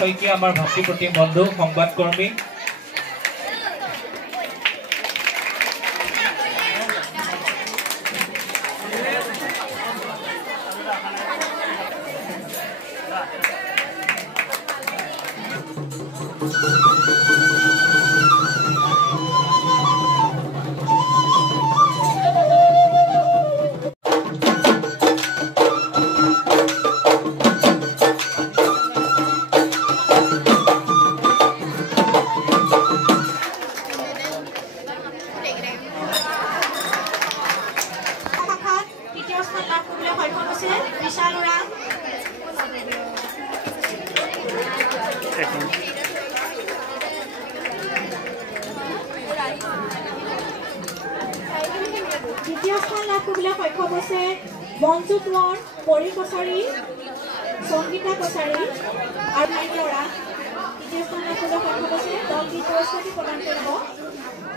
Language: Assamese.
শইকীয়া আমাৰ ভাতৃপ্ৰতিম বন্ধু সংবাদকৰ্মী দ্বিতীয় স্থান লাভ কৰিবলৈ সক্ষম হৈছে মঞ্জু কোঁৱৰ, পৰী কছাৰী, সংগীতা কছাৰী আৰু তৃতীয় স্থান লাভ কৰিবলৈ সক্ষম হৈছে দলটি পুৰস্কাৰটি প্ৰদান কৰিব।